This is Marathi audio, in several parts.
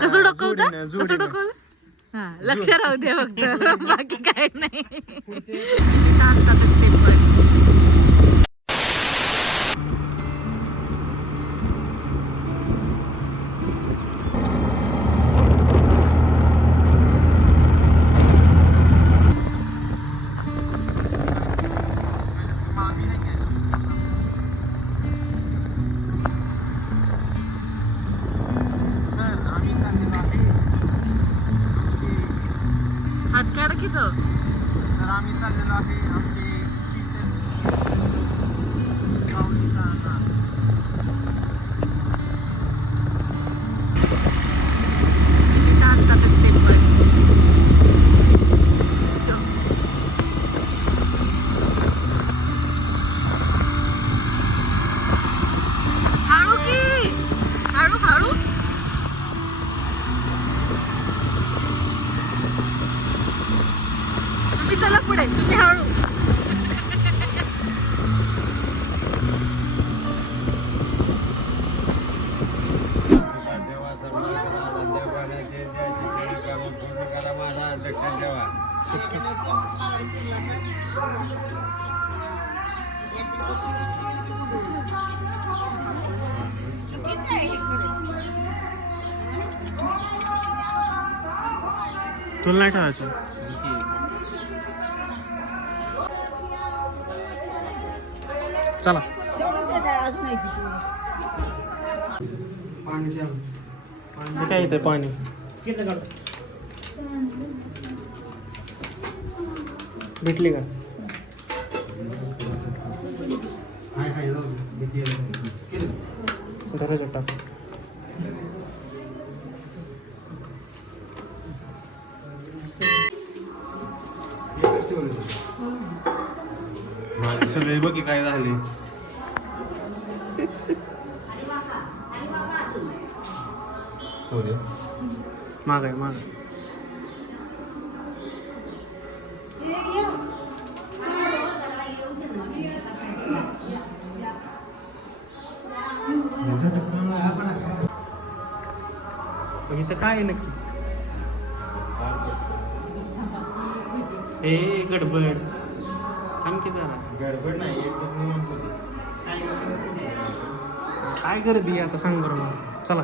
कसं डोकवतं कसं डोकवलं हा लक्ष राहू दे फक्त बाकी काय नाही सांगतात ते पण हात काय राखीतो तर आम्ही चाललेलो आहे आमचे सांगतात ते पण हळू की हळू हळू तुम्ही चला पुढे तुम्ही हळू तुला नाही ठेवायचं चला काय येते पाणी भेटली का धरायचं टाक सगळे बघी काय झाले सॉरी माग आहे माग इथं काय आहे नक्की ए गडबड थांब की जरा गडबड नाही एकदम काय गर्दी आता सांग बरं मला चला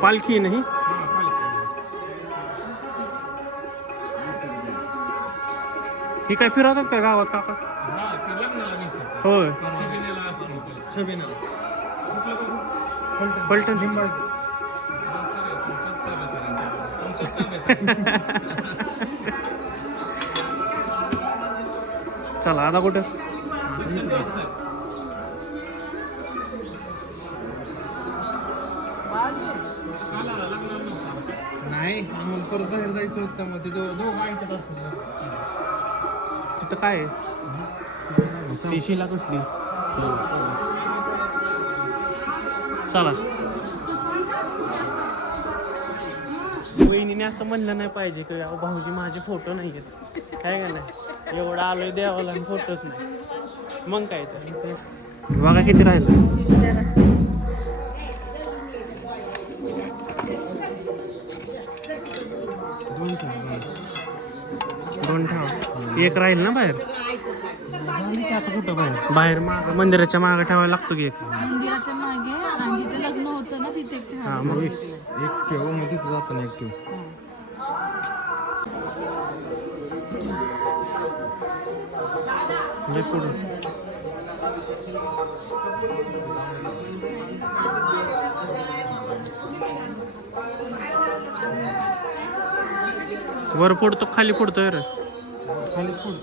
पालखी नाही ही काय फिरवतात का गावात काका होय पलटण चला आता कुठं नाही आम्हाला परत बाहेर जायचं होतं मग तिथं दोघं ऐकत असतात तिथं काय आहे पेशीला कसली चला वहिनीने असं म्हणलं नाही पाहिजे की अहो भाऊजी माझे फोटो नाही आहेत काय का नाही एवढं आलोय देवाला आणि फोटोच नाही मग काय तर बघा किती राहिलं दोन ठेवा एक राहील ना बाहेर आता कुठं बाहेर माग मंदिराच्या मागे ठेवायला लागतो की एक मंदिराच्या मागे आणि जिथे लग्न होतं ना तिथे हा मग एक ठेव मग तिथं जाताना एक ठेव म्हणजे पुढं वर फोडतो खाली फोडतोय रे खाली फोड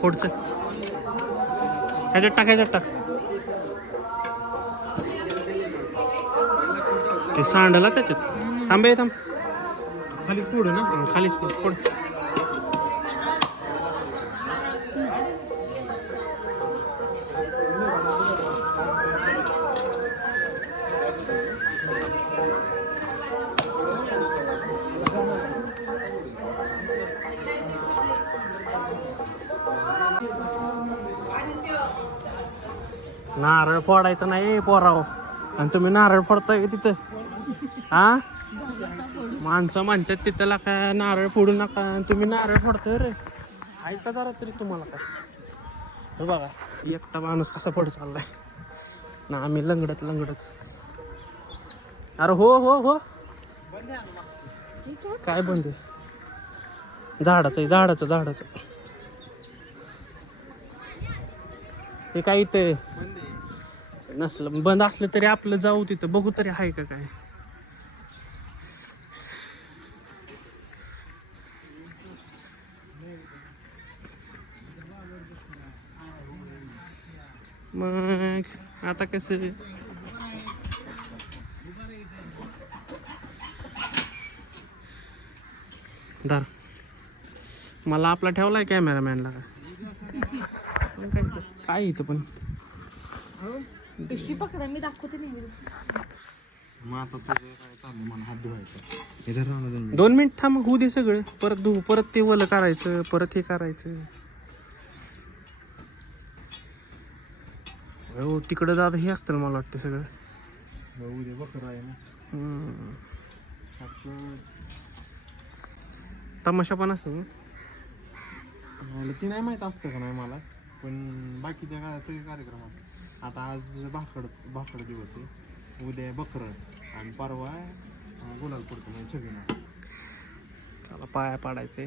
फोडचं ह्याच्यात टाक ह्याच्यात टाक ते सांडला त्याच्यात थांबे थांब खालीच फोड ना खालीच फोड फोड नारळ फोडायचं नाही पोराव. आणि तुम्ही नारळ फोडताय तिथं हा? माणसं म्हणतात तिथं काय नारळ फोडू नका आणि तुम्ही नारळ फोडताय रे. ऐका जरा तरी तुम्हाला काय. हे बघा एकटा माणूस कसा पुढे चाललाय ना, आम्ही लंगडत लंगडत. अरे हो हो हो काय बंद आहे? झाडाचं झाडाचं ते काय इथे नसलं बंद असलं तरी आपलं जाऊ तिथं बघू तरी आहे का काय. मग आता कसं धर मला आपला ठेवलाय कॅमेरामॅनला काय इथं पण पिशवी पकडा मी दाखवते नाही. मग आता तुझं काय चाललं, मला हात धुवायचा. इधर राहणं 2 मिनिट थांब होऊ दे सगळं. परत धुवू, परत ते वलं करायचं, परत हे करायचं. हो तिकडं जात हे असतं मला वाटतं सगळं. उद्या बकर आहे ना. तमाशा पण असतो ना? ती नाही माहीत असतं का नाही मला, पण बाकीच्या काय सगळे कार्यक्रम असतात. आता आज भाकड दिवस आहे, उद्या बकर आणि परवा गुलाल पडतो म्हणजे छबिना. चला पाया पाडायचे.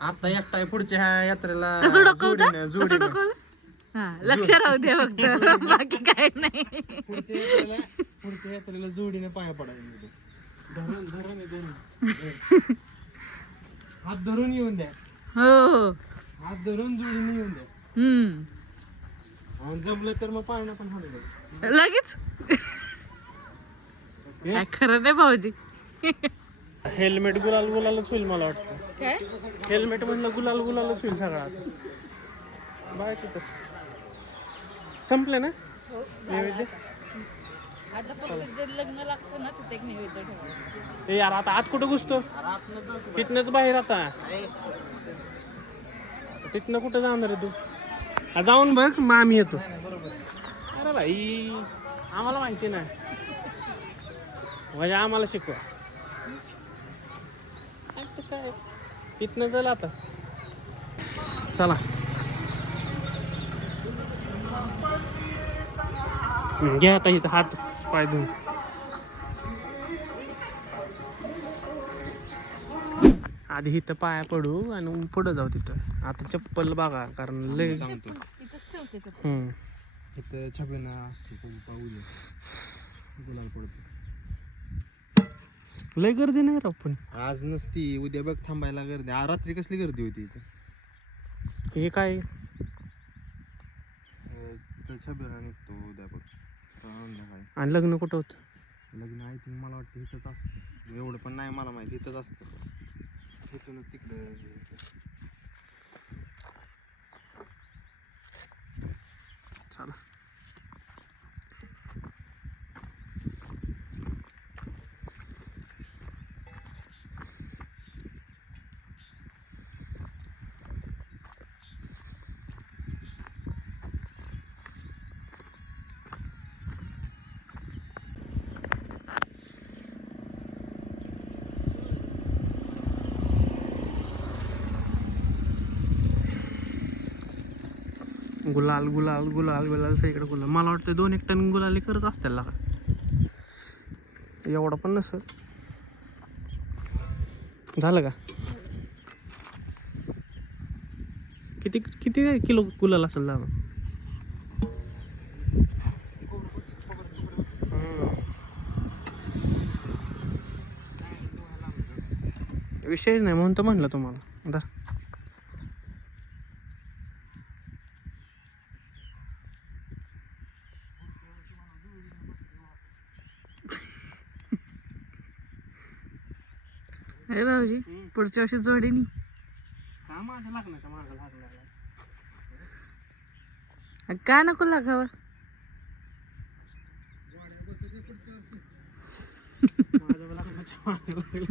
आता एकटा पुढच्या ह्या यात्रेला कसं डोकवलं? हा लक्ष राहू दे फक्त. बाकी काय नाही. पुढच्या यात्रेला जोडीने पाया पडायचे. धरून हात धरून येऊन द्या. हो हात धरून जोडीने येऊन द्या. आणि जमलं तर मग पाळणं पण हाणलं लगेच. काय खरं नाही भाऊजी. हेल्मेट गुलालच होईल मला वाटतं. काय हेल्मेट म्हणलं गुलालच होईल सगळा. बाय तिथं संपले ना नैवेद्य. आता फक्त लग्न लागतं ना तिथे एक नैवेद्य ठेवायचं. ए यार आता आत कुठं घुसतो? तिथनंच बाहेर आता. तिथनं कुठं जाणार आहे तू? जाऊन बघ मग आम्ही येतो. अरे भाई आम्हाला माहिती नाही म्हणजे आम्हाला शिकवा. काय इथनं चल आता. चला घ्या आता इथं हात पाय धुवून. आधी इथं पाया पडू आणि पुढं जाऊ तिथं. आता चप्पल बघा कारण लय सांगतो. इथंच ठेवते ते. इथं छबिना असतो उद्या गुलाल पडतो. लय गर्दी नाही राव पण. आज नसती, उद्या बघ थांबायला गर्दी. रात्री कसली गर्दी होती इथं. हे काय छबिना निघतो उद्या बघ संध्याकाळी. आणि लग्न कुठं होतं? लग्न आहे ते मला वाटतं इथंच असतं. एवढं पण नाही मला माहिती. इथंच असतं. इथूनच तिकडं. चला गुलाल सगळीकडे गुलाल. मला वाटतं 2-1 टन गुलाली करत असतील का. एवढं पण नसतं. झालं का? किती किलो गुलाल असेल दादा? विषय नाही म्हणून तर म्हणलं तुम्हाला. दा अरे भाऊजी पुढच्या वर्षी जोडीनी का माझ्या लग्नाच्या मागं लागला? का नको लागावं? माझ्या लग्नाच्या मागं लागला.